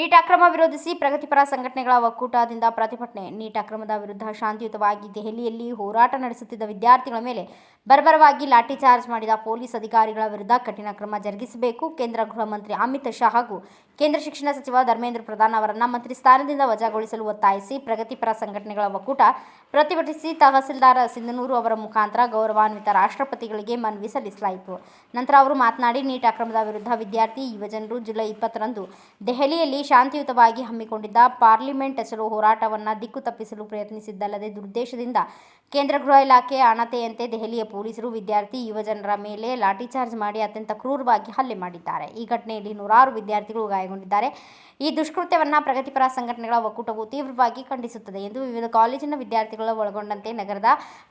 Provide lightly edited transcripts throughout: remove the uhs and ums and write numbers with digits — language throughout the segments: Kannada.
ನೀಟ್ ಅಕ್ರಮ ವಿರೋಧಿಸಿ ಪ್ರಗತಿಪರ ಸಂಘಟನೆಗಳ ಒಕ್ಕೂಟದಿಂದ ಪ್ರತಿಭಟನೆ. ನೀಟ್ ಅಕ್ರಮದ ವಿರುದ್ಧ ಶಾಂತಿಯುತವಾಗಿ ದೆಹಲಿಯಲ್ಲಿ ಹೋರಾಟ ನಡೆಸುತ್ತಿದ್ದ ವಿದ್ಯಾರ್ಥಿಗಳ ಮೇಲೆ ಬರ್ಬರವಾಗಿ ಲಾಠಿ ಚಾರ್ಜ್ ಮಾಡಿದ ಪೊಲೀಸ್ ಅಧಿಕಾರಿಗಳ ವಿರುದ್ಧ ಕಠಿಣ ಕ್ರಮ ಜರುಗಿಸಬೇಕು. ಕೇಂದ್ರ ಗೃಹ ಮಂತ್ರಿ ಅಮಿತ್ ಶಾ ಹಾಗೂ ಕೇಂದ್ರ ಶಿಕ್ಷಣ ಸಚಿವ ಧರ್ಮೇಂದ್ರ ಪ್ರಧಾನ್ ಅವರನ್ನು ಮಂತ್ರಿ ಸ್ಥಾನದಿಂದ ವಜಾಗೊಳಿಸಲು ಒತ್ತಾಯಿಸಿ ಪ್ರಗತಿಪರ ಸಂಘಟನೆಗಳ ಒಕ್ಕೂಟ ಪ್ರತಿಭಟಿಸಿ ತಹಸೀಲ್ದಾರ್ ಸಿಂಧನೂರು ಅವರ ಮುಖಾಂತರ ಗೌರವಾನ್ವಿತ ರಾಷ್ಟ್ರಪತಿಗಳಿಗೆ ಮನವಿ ಸಲ್ಲಿಸಲಾಯಿತು. ನಂತರ ಅವರು ಮಾತನಾಡಿ, ನೀಟ್ ಅಕ್ರಮದ ವಿರುದ್ಧ ವಿದ್ಯಾರ್ಥಿ ಯುವಜನರು ಜುಲೈ 20ರಂದು ದೆಹಲಿಯಲ್ಲಿ ಶಾಂತಿಯುತವಾಗಿ ಹಮ್ಮಿಕೊಂಡಿದ್ದ ಪಾರ್ಲಿಮೆಂಟ್ ಚಲೋ ಹೋರಾಟವನ್ನು ದಿಕ್ಕು ತಪ್ಪಿಸಲು ಪ್ರಯತ್ನಿಸಿದ್ದಲ್ಲದೆ ದುರುದ್ದೇಶದಿಂದ ಕೇಂದ್ರ ಗೃಹ ಇಲಾಖೆ ಅಣತೆಯಂತೆ ದೆಹಲಿಯ ಪೊಲೀಸರು ವಿದ್ಯಾರ್ಥಿ ಯುವಜನರ ಮೇಲೆ ಲಾಠಿಚಾರ್ಜ್ ಮಾಡಿ ಅತ್ಯಂತ ಕ್ರೂರವಾಗಿ ಹಲ್ಲೆ ಮಾಡಿದ್ದಾರೆ. ಈ ಘಟನೆಯಲ್ಲಿ ನೂರಾರು ವಿದ್ಯಾರ್ಥಿಗಳು ಗಾಯಗೊಂಡಿದ್ದಾರೆ. ಈ ದುಷ್ಕೃತ್ಯವನ್ನು ಪ್ರಗತಿಪರ ಸಂಘಟನೆಗಳ ಒಕ್ಕೂಟವು ತೀವ್ರವಾಗಿ ಖಂಡಿಸುತ್ತದೆ ಎಂದು ವಿವಿಧ ಕಾಲೇಜಿನ ವಿದ್ಯಾರ್ಥಿಗಳು ಒಳಗೊಂಡಂತೆ ನಗರದ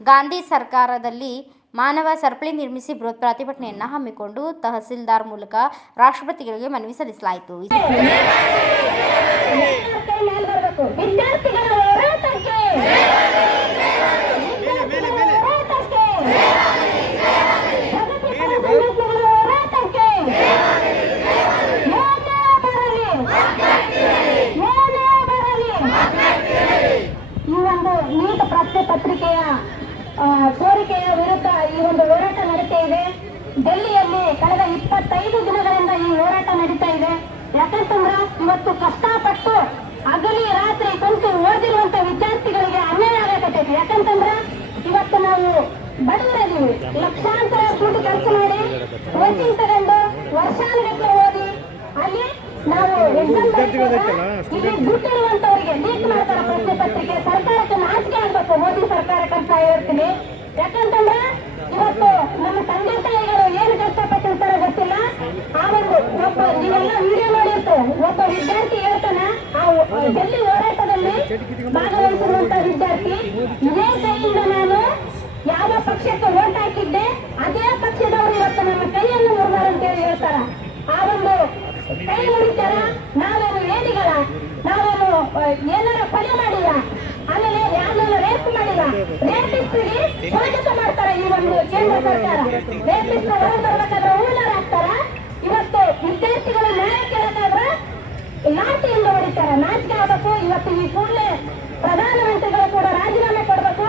ಗಾಂಧಿ ಸರ್ಕಾರದಲ್ಲಿ ಮಾನವ ಸರಪಳಿ ನಿರ್ಮಿಸಿ ಬೃಹತ್ ಪ್ರತಿಭಟನೆಯನ್ನು ಹಮ್ಮಿಕೊಂಡು ತಹಸೀಲ್ದಾರ್ ಮೂಲಕ ರಾಷ್ಟ್ರಪತಿಗಳಿಗೆ ಮನವಿ ಸಲ್ಲಿಸಲಾಯಿತು. ನೀಟ್ ಪ್ರಶ್ನೆ ಪತ್ರಿಕೆಯ ಸೋರಿಕೆಯ ವಿರುದ್ಧ ಈ ಒಂದು ಹೋರಾಟ ನಡೀತಾ ಇದೆ. ಡೆಲ್ಲಿಯಲ್ಲಿ ಕಳೆದ 25 ದಿನಗಳಿಂದ ಈ ಹೋರಾಟ ನಡೀತಾ ಇದೆ. ಯಾಕಂತಂದ್ರೆ ಇವತ್ತು ಕಷ್ಟಪಟ್ಟು ಹಗಲಿ ರಾತ್ರಿ ಕುಂತು ಓದಿರುವಂತ ವಿದ್ಯಾರ್ಥಿಗಳಿಗೆ ಅನ್ಯಾಯ ಆಗತೈತಿ. ಯಾಕಂತಂದ್ರೆ ಇವತ್ತು ನಾವು ಬಡವರಿದ್ದೀವಿ, ಲಕ್ಷಾಂತರ ದುಡ್ಡು ಖರ್ಚು ಮಾಡಿ ಕೋಚಿಂಗ್ ತಗೊಂಡು ವರ್ಷಾನುಗಟ್ಟಲೆ ಓದಿ ಅಲ್ಲಿ ನಾವು ಇಲ್ಲಿ ದುಡ್ಡಿರುವಂತವರಿಗೆ ಲೀಕ್ ಮಾಡ್ತಾರ ಪ್ರಶ್ನೆ ಪತ್ರಿಕೆ. ಸರ್ಕಾರಕ್ಕೆ ನಾಚಿಕೆ ಆಗ್ಬೇಕು, ಮೋದಿ ಸರ್ಕಾರಕ್ಕೆ ಅಂತ ಹೇಳ್ತೀನಿ. ಯಾಕಂತಂದ್ರೆ ಇವತ್ತು ನಮ್ಮ ತಂದೆ ತಾಯಿಗಳು ಏನು ಕಷ್ಟಪಟ್ಟಿರ್ತಾರೋ ಗೊತ್ತಿಲ್ಲ. ಆ ಒಂದು ಒಬ್ಬ ನೀವೆಲ್ಲ ವಿಡಿಯೋ ಮಾಡಿರ್ತಾರೆ, ಒಬ್ಬ ವಿದ್ಯಾರ್ಥಿ ಹೇಳ್ತಾನೆ ಆ ಡೆಲ್ಲಿ ಹೋರಾಟದಲ್ಲಿ ಭಾಗವಹಿಸಿರುವಂತ ವಿದ್ಯಾರ್ಥಿ, ಇದೇ ಕೈಯಿಂದ ನಾನು ಯಾವ ಪಕ್ಷಕ್ಕೆ ವೋಟ್ ಹಾಕಿದ್ದೆ ಅದೇ ಪಕ್ಷದವರು ಇವತ್ತು ನಮ್ಮ ಕೈಯನ್ನು ಮುರಿದಾರ ಅಂತೇಳಿ ಹೇಳ್ತಾರ. ಆ ಒಂದು ಕೈ ಮುರಿತಾರ, ನಾವೇನು ವೇದಿಗಳ, ನಾವೇನು ಏನಾರ ಕೊಲೆ ಮಾಡಿಲ್ಲ, ಆಮೇಲೆ ಯಾರನ್ನ ರೇಪ್ ಮಾಡಿಲ್ಲ, ರೇಪಿಸ್ಟಿಗೆ ಸ್ವಾಗತ ಮಾಡ್ತಾರ ಈ ಒಂದು ಕೇಂದ್ರ ಸರ್ಕಾರ. ರೇಪಿಸ್ಟ್ ಹೊರಗೆ ಬರ್ಬೇಕಾದ್ರೆ ಹೂಳರ್ ಹಾಕ್ತಾರ. ಇವತ್ತು ವಿದ್ಯಾರ್ಥಿಗಳು ನ್ಯಾಯ ಕೇಳಕ್ಕಾದ್ರೆ ಲಾಠಿಯಿಂದ ಹೊಡಿತಾರ. ನಾಚಿಕೆ ಆಗಬೇಕು. ಇವತ್ತು ಈ ಕೂಡಲೇ ಪ್ರಧಾನಮಂತ್ರಿಗಳು ಕೂಡ ರಾಜೀನಾಮೆ ಕೊಡಬೇಕು,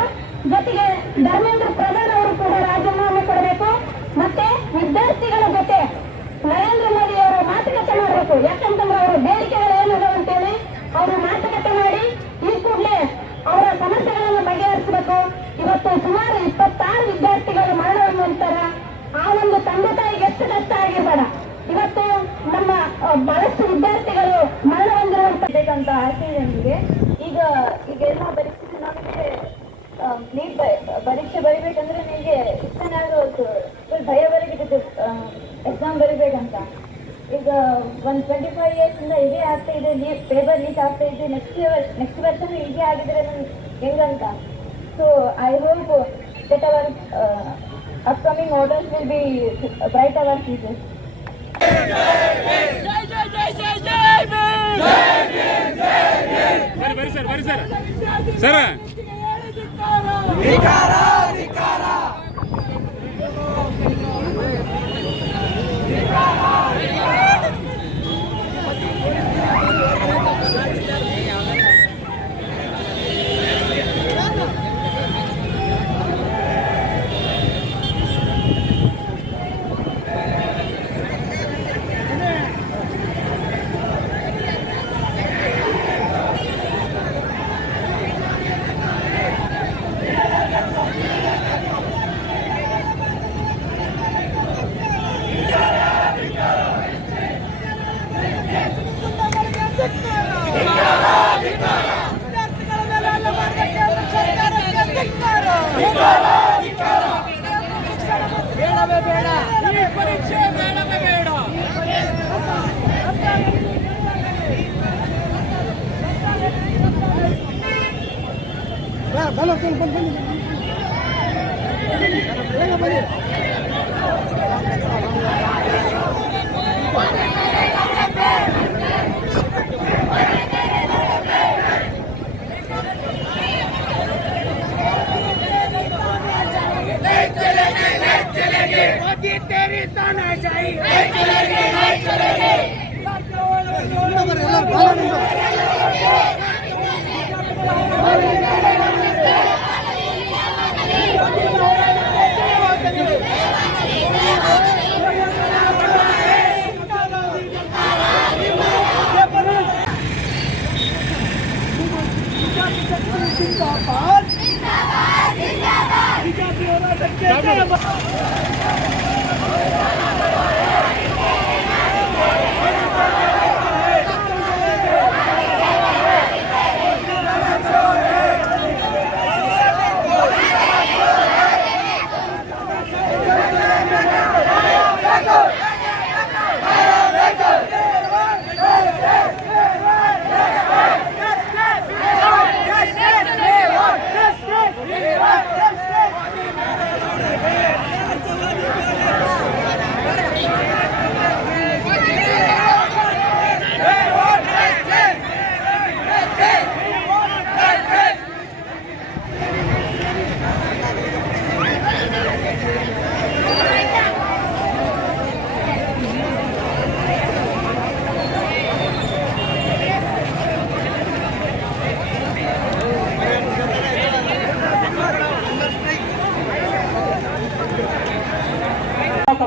ಜೊತೆಗೆ ಧರ್ಮೇಂದ್ರ ಪ್ರಧಾನ್ ಅವರು ಕೂಡ ರಾಜೀನಾಮೆ ಕೊಡಬೇಕು, ಮತ್ತೆ ವಿದ್ಯಾರ್ಥಿಗಳ ಜೊತೆ ನರೇಂದ್ರ ಮೋದಿ ಅವರು ಮಾತುಕತೆ ಮಾಡಬೇಕು. ಯಾಕಂತಂದ್ರೆ ಅವರ ಬೇಡಿಕೆಗಳು ಏನಾದವು ಅಂತೇಳಿ ಅವರು ಮಾತುಕತೆ ಮಾಡಿ ಈ ಕೂಡಲೇ ಅವರ ಸಮಸ್ಯೆಗಳನ್ನು ಬಗೆಹರಿಸಬೇಕು. ಇವತ್ತು ಸುಮಾರು 26 ವಿದ್ಯಾರ್ಥಿಗಳು ಮರಣ ಹೊಂದುವಂತಾರ. ಆ ಒಂದು ತಂದೆ ತಾಯಿಗೆ ಎಷ್ಟು ಕಷ್ಟ ಆಗಿರ್ಬೇಡ. ಇವತ್ತು ನಮ್ಮ ಬಹಳಷ್ಟು ವಿದ್ಯಾರ್ಥಿಗಳು ಮರಣ ಹೊಂದಿರುವಂತ ಆಸೆ ಇದೆ ನಮಗೆ. ಈಗೆಲ್ಲ ಪರಿಸ್ಥಿತಿ ನಮಗೆ ನೀಟ್ ಪರೀಕ್ಷೆ ಬರಿಬೇಕಂದ್ರೆ ನನಗೆ ಇಷ್ಟನೇ ಆಗೋದು, ಫುಲ್ ಭಯ ಬರೀಬಿಟ್ಟಿದೆ ಎಕ್ಸಾಮ್ ಬರಿಬೇಕಂತ. ಈಗ 25 ಇಯರ್ಸಿಂದ ಹೀಗೆ ಆಗ್ತಾ ಇದೆ, ಪೇಪರ್ ಲೀಕ್ ಆಗ್ತಾ ಇದೆ. ನೆಕ್ಸ್ಟ್ ವರ್ಷನೂ ಹೀಗೆ ಆಗಿದ್ರೆ ನನ್ಗೆ ಹೆಂಗಂತ. So I hope that our upcoming orders will be bright our future. Sir तेरी तानाशाही नहीं चलेगी, नहीं चलेगी।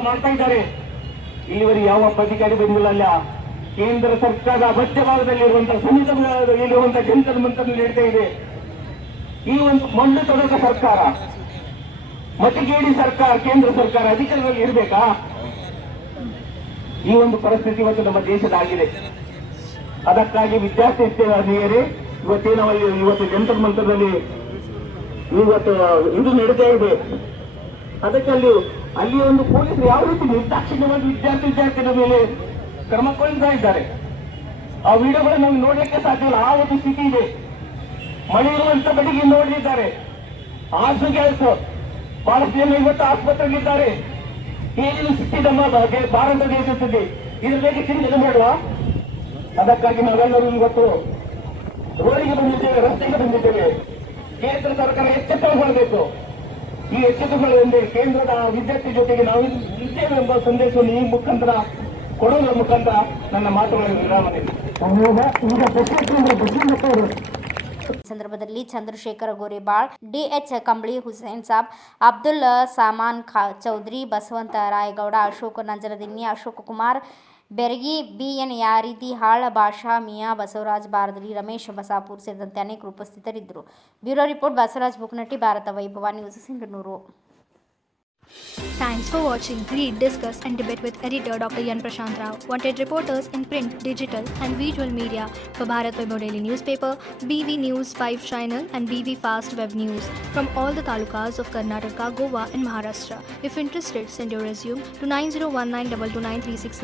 ಮಾಡ್ತಾ ಇದ್ದಾರೆ. ಇಲ್ಲಿವರೆಗೆ ಯಾವ ಅಧಿಕಾರಿ ಬಂದಿಲ್ಲ. ಅಲ್ಲ, ಕೇಂದ್ರ ಸರ್ಕಾರದ ಮಧ್ಯಭಾಗದಲ್ಲಿ ಇರುವಂತಹ ಇರುವಂತಹ ಜಂತರ್ ಮಂತರ್ ನೀಡ್ತಾ ಇದೆ. ಈ ಒಂದು ಮಣ್ಣು ತೊಡಕ ಸರ್ಕಾರ, ಮತಗೇಡಿ ಸರ್ಕಾರ, ಕೇಂದ್ರ ಸರ್ಕಾರ ಅಧಿಕಾರದಲ್ಲಿ ಇರಬೇಕಾ? ಈ ಒಂದು ಪರಿಸ್ಥಿತಿ ಇವತ್ತು ನಮ್ಮ ದೇಶದಾಗಿದೆ. ಅದಕ್ಕಾಗಿ ವಿದ್ಯಾರ್ಥಿನಿಯರೇ ಇವತ್ತು ಜಂತರ್ ಮಂತರದಲ್ಲಿ ಇವತ್ತು ಇದು ನಡೀತಾ ಇದೆ. ಅದಕ್ಕೆ ಅಲ್ಲಿ ಒಂದು ಪೊಲೀಸರು ಯಾವ ರೀತಿ ನಿರ್ದಾಕ್ಷಿಣ್ಯವಾಗಿ ವಿದ್ಯಾರ್ಥಿಗಳ ಮೇಲೆ ಕ್ರಮ ಕೊಳ್ತಾ ಇದ್ದಾರೆ. ಆ ವಿಡಿಯೋಗಳನ್ನು ನಾವು ನೋಡ್ಲಿಕ್ಕೆ ಸಾಧ್ಯವಿಲ್ಲ. ಆ ಒಂದು ಸ್ಥಿತಿ ಇದೆ. ಮಳೆ ಇರುವಂತ ಬದಿಗೆ ನೋಡಿದ್ದಾರೆ. ಗ್ಯಾಸ್ ಬಹಳಷ್ಟು ಜನ ಇವತ್ತು ಆಸ್ಪತ್ರೆಯಲ್ಲಿದ್ದಾರೆ. ಏನೇನು ಸ್ಥಿತಿ ನಮ್ಮ ಭಾರತ ದೇಶದಲ್ಲಿ ಇದ್ರ ಬಗ್ಗೆ ಚಿಂತನೆ ಮಾಡುವ. ಅದಕ್ಕಾಗಿ ನಾವೆಲ್ಲರೂ ಇವತ್ತು ರೋಡಿಗೆ ಬಂದಿದ್ದೇವೆ, ರಸ್ತೆಗೆ ಬಂದಿದ್ದೇವೆ. ಕೇಂದ್ರ ಸರ್ಕಾರ ಎಚ್ಚೆತ್ತುಕೊಳ್ಳಬೇಕು. ಈ ಎಚ್ಚೆತ್ತುಕೊಳ್ಳುವಂತೆ ಕೇಂದ್ರದ ವಿದ್ಯಾರ್ಥಿ ಜೊತೆಗೆ ನಾವು ಇದ್ದೇವೆ ಎಂಬ ಸಂದೇಶವನ್ನು ಈ ಮುಖಾಂತರ ಕೊಡುವುದರ ಮುಖಾಂತರ ನನ್ನ ಮಾತುಗಳನ್ನು ವಿರಾಮ ಸಂದರ್ಭದಲ್ಲಿ ಚಂದ್ರಶೇಖರ್ ಗೋರೆಬಾಳ್, ಡಿಎಚ್ ಕಂಬಳಿ, ಹುಸೇನ್ ಸಾಬ್, ಅಬ್ದುಲ್ ಸಾಮಾನ್ ಚೌಧರಿ, ಬಸವಂತ ರಾಯಗೌಡ, ಅಶೋಕ್ ನಂಜನದಿನ್ನಿ, ಅಶೋಕ್ ಕುಮಾರ್ ಬೆರಗಿ, ಬಿಎನ್ ಯಾರಿದಿ ಹಾಳ್, ಭಾಷಾ ಮಿಯಾ, ಬಸವರಾಜ್ ಬಾರದಲಿ, ರಮೇಶ್ ಬಸಾಪುರ್ ಸೇರಿದಂತೆ ಅನೇಕರು ಉಪಸ್ಥಿತರಿದ್ದರು. ಬ್ಯೂರೋ ರಿಪೋರ್ಟ್ ಬಸವರಾಜ್ ಬುಕ್ನಟ್ಟಿ, ಭಾರತ ವೈಭವ news, ಸಿಂಗನೂರು. Thanks for watching. Read, discuss and debate with editor Dr. Yan Prashant Rao. Wanted reporters in print, digital and visual media for Bharat Vaibhav Daily Newspaper, BV News 5 Channel and BV Fast Web News from all the talukas of Karnataka, Goa and Maharashtra. If interested, send your resume to 9019229369.